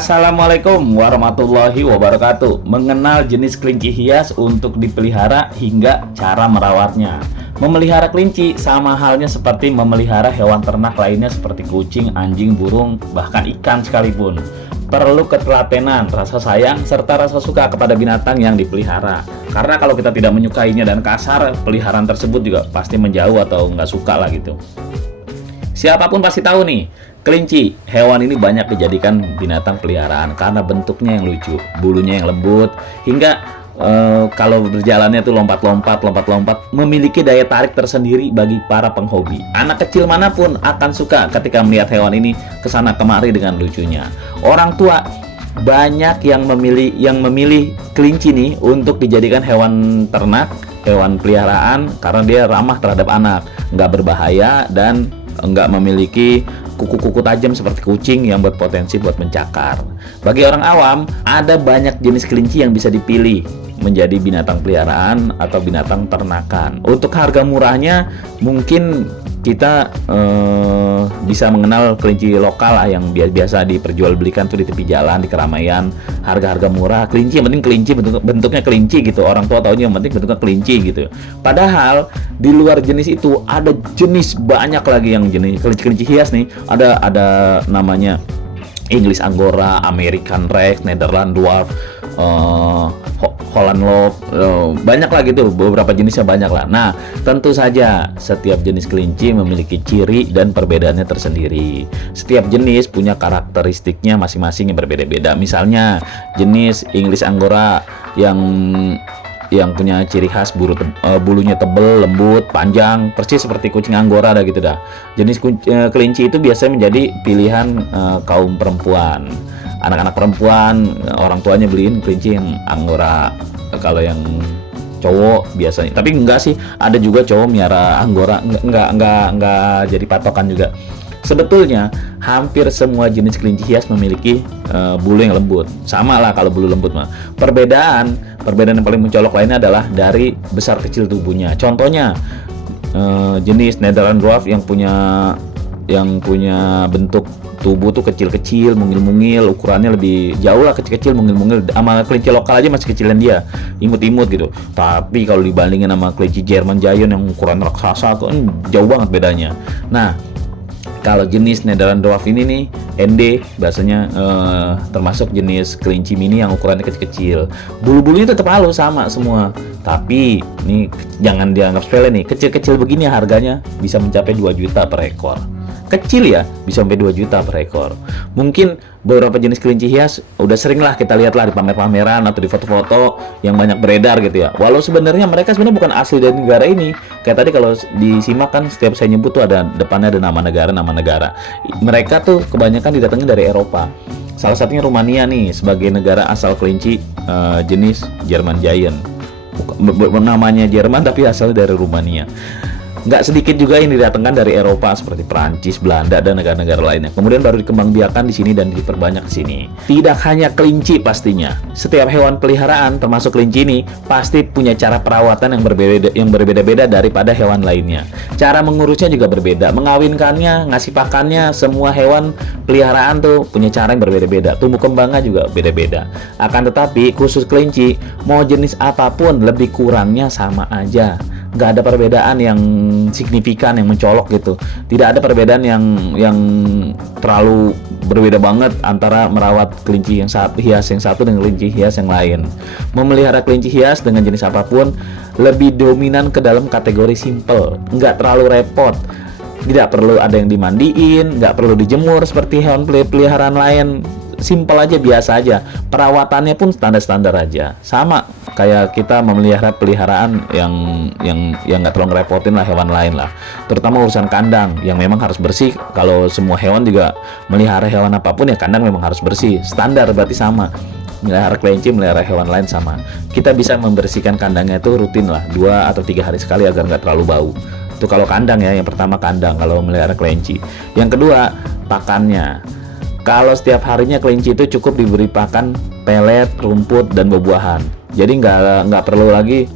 Assalamualaikum warahmatullahi wabarakatuh. Mengenal jenis kelinci hias untuk dipelihara hingga cara merawatnya. Memelihara kelinci sama halnya seperti memelihara hewan ternak lainnya seperti kucing, anjing, burung, bahkan ikan sekalipun. Perlu ketelatenan, rasa sayang, serta rasa suka kepada binatang yang dipelihara. Karena kalau kita tidak menyukainya dan kasar, peliharaan tersebut juga pasti menjauh atau nggak suka lah gitu. Siapapun pasti tahu nih, kelinci, hewan ini banyak dijadikan binatang peliharaan karena bentuknya yang lucu, bulunya yang lembut, hingga kalau berjalannya tuh lompat-lompat, memiliki daya tarik tersendiri bagi para penghobi. Anak kecil manapun akan suka ketika melihat hewan ini kesana kemari dengan lucunya. Orang tua banyak yang memilih kelinci nih untuk dijadikan hewan ternak, hewan peliharaan karena dia ramah terhadap anak, nggak berbahaya dan nggak memiliki kuku-kuku tajam seperti kucing yang berpotensi buat mencakar. Bagi orang awam, ada banyak jenis kelinci yang bisa dipilih menjadi binatang peliharaan atau binatang ternakan. Untuk harga murahnya, mungkin kita bisa mengenal kelinci lokal lah yang biasa diperjualbelikan tuh di tepi jalan, di keramaian. Harga-harga murah, kelinci yang penting kelinci, bentuknya kelinci gitu. Orang tua taunya yang penting bentuknya kelinci gitu. Padahal di luar jenis itu ada jenis banyak lagi yang jenis kelinci hias nih. Ada namanya English Angora, American Rex, Netherland Dwarf, Holland Lob, banyak lah gitu, beberapa jenisnya banyak lah. Nah, tentu saja setiap jenis kelinci memiliki ciri dan perbedaannya tersendiri. Setiap jenis punya karakteristiknya masing-masing yang berbeda-beda. Misalnya jenis English Angora yang punya ciri khas bulunya tebal, lembut, panjang, persis seperti kucing Angora dah gitu dah. Jenis kelinci itu biasanya menjadi pilihan kaum perempuan. Anak-anak perempuan, orang tuanya beliin kelinci yang Angora. Kalau yang cowok biasanya, tapi enggak sih, ada juga cowok miara Angora, enggak jadi patokan juga. Sebetulnya hampir semua jenis kelinci hias memiliki bulu yang lembut. Sama lah kalau bulu lembut mah. Perbedaan yang paling mencolok lainnya adalah dari besar kecil tubuhnya. Contohnya jenis Netherland Dwarf yang punya bentuk tubuh tuh kecil-kecil, mungil-mungil, ukurannya lebih jauh lah, kecil-kecil, mungil-mungil. Sama kelinci lokal aja masih kecilan dia, imut-imut gitu. Tapi kalau dibandingin sama kelinci German Giant yang ukuran raksasa tuh jauh banget bedanya. Nah, kalau jenis Netherland Dwarf ini nih, ND bahasanya, termasuk jenis kelinci mini yang ukurannya kecil-kecil. Bulu-bulunya tetap halus sama semua. Tapi nih jangan dianggap sepele nih. Kecil-kecil begini harganya bisa mencapai 2 juta per ekor. Kecil ya, bisa sampai 2 juta per ekor. Mungkin beberapa jenis kelinci hias udah sering lah kita lihat lah di pamer-pameran atau di foto-foto yang banyak beredar gitu ya. Walau sebenarnya mereka bukan asli dari negara ini. Kayak tadi kalau disimak kan setiap saya nyebut tuh ada depannya ada nama negara. Mereka tuh kebanyakan didatangin dari Eropa. Salah satunya Rumania nih sebagai negara asal kelinci jenis German Giant. Namanya Jerman tapi asalnya dari Rumania. Nggak sedikit juga yang didatangkan dari Eropa seperti Perancis, Belanda, dan negara-negara lainnya. Kemudian baru dikembangbiakan di sini dan diperbanyak di sini. Tidak hanya kelinci pastinya. Setiap hewan peliharaan termasuk kelinci ini pasti punya cara perawatan yang berbeda-beda daripada hewan lainnya. Cara mengurusnya juga berbeda. Mengawinkannya, ngasih pakannya, semua hewan peliharaan tuh punya cara yang berbeda-beda. Tumbuh kembangnya juga beda-beda. Akan tetapi khusus kelinci, mau jenis apapun lebih kurangnya sama aja. Nggak ada perbedaan yang signifikan, yang mencolok gitu. Tidak ada perbedaan yang terlalu berbeda banget antara merawat kelinci hias yang satu dengan kelinci hias yang lain. Memelihara kelinci hias dengan jenis apapun lebih dominan ke dalam kategori simple, nggak terlalu repot. Tidak perlu ada yang dimandiin, nggak perlu dijemur seperti hewan peliharaan lain. Simple aja, biasa aja. Perawatannya pun standar-standar aja. Sama kayak kita memelihara peliharaan yang nggak terlalu ngerepotin lah hewan lain lah. Terutama urusan kandang yang memang harus bersih. Kalau semua hewan juga melihara hewan apapun ya kandang memang harus bersih. Standar berarti sama. Melihara kelinci, melihara hewan lain sama. Kita bisa membersihkan kandangnya itu rutin lah, 2 atau 3 hari sekali agar nggak terlalu bau. Itu kalau kandang ya, yang pertama kandang kalau melihara kelinci. Yang kedua, pakannya. Kalau setiap harinya kelinci itu cukup diberi pakan pelet, rumput, dan buah-buahan. Jadi nggak perlu lagi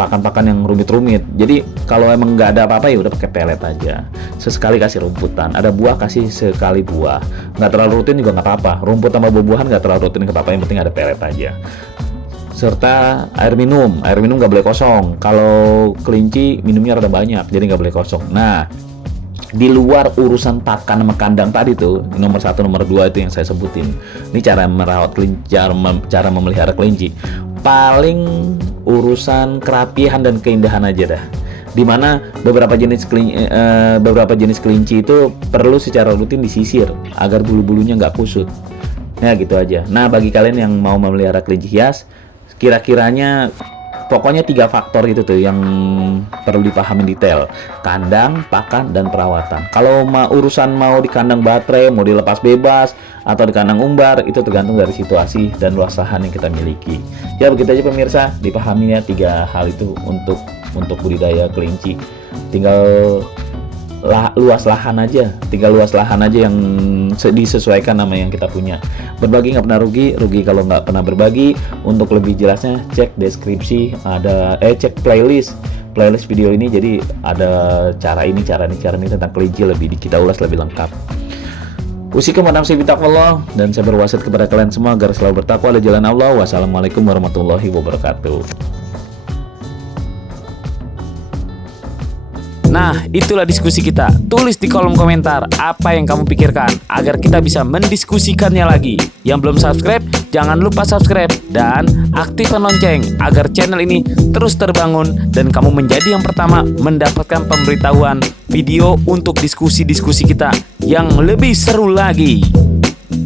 pakan-pakan yang rumit-rumit. Jadi kalau emang nggak ada apa-apa ya udah pakai pelet aja. Sesekali kasih rumputan, ada buah kasih sekali buah. Nggak terlalu rutin juga nggak apa-apa. Rumput sama buah-buahan nggak terlalu rutin nggak apa-apa, yang penting ada pelet aja. Serta air minum nggak boleh kosong. Kalau kelinci minumnya rada banyak, jadi nggak boleh kosong. Nah, di luar urusan pakan sama kandang tadi tuh, nomor 1 nomor 2 itu yang saya sebutin. Ini cara merawat kelinci, cara memelihara kelinci. Paling urusan kerapihan dan keindahan aja dah. Dimana beberapa jenis kelinci itu perlu secara rutin disisir agar bulu-bulunya nggak kusut. Ya gitu aja. Nah, bagi kalian yang mau memelihara kelinci hias, kira-kiranya pokoknya 3 faktor itu tuh yang perlu dipahami detail: kandang, pakan, dan perawatan. Kalau urusan mau di kandang baterai, mau dilepas bebas, atau di kandang umbar, itu tergantung dari situasi dan luas lahan yang kita miliki. Ya begitu aja pemirsa, dipahami ya 3 hal itu untuk budidaya kelinci. Tinggal luas lahan aja yang disesuaikan sama yang kita punya. Berbagi nggak pernah rugi kalau nggak pernah berbagi. Untuk lebih jelasnya cek deskripsi, cek playlist video ini. Jadi ada cara ini tentang kelinci, lebih kita ulas lebih lengkap. Usikum wa nafsi bitaqwallah, dan saya berwasiat kepada kalian semua agar selalu bertakwa di jalan Allah. Wassalamualaikum warahmatullahi wabarakatuh. Nah, itulah diskusi kita. Tulis di kolom komentar apa yang kamu pikirkan agar kita bisa mendiskusikannya lagi. Yang belum subscribe, jangan lupa subscribe dan aktifkan lonceng agar channel ini terus terbangun dan kamu menjadi yang pertama mendapatkan pemberitahuan video untuk diskusi-diskusi kita yang lebih seru lagi.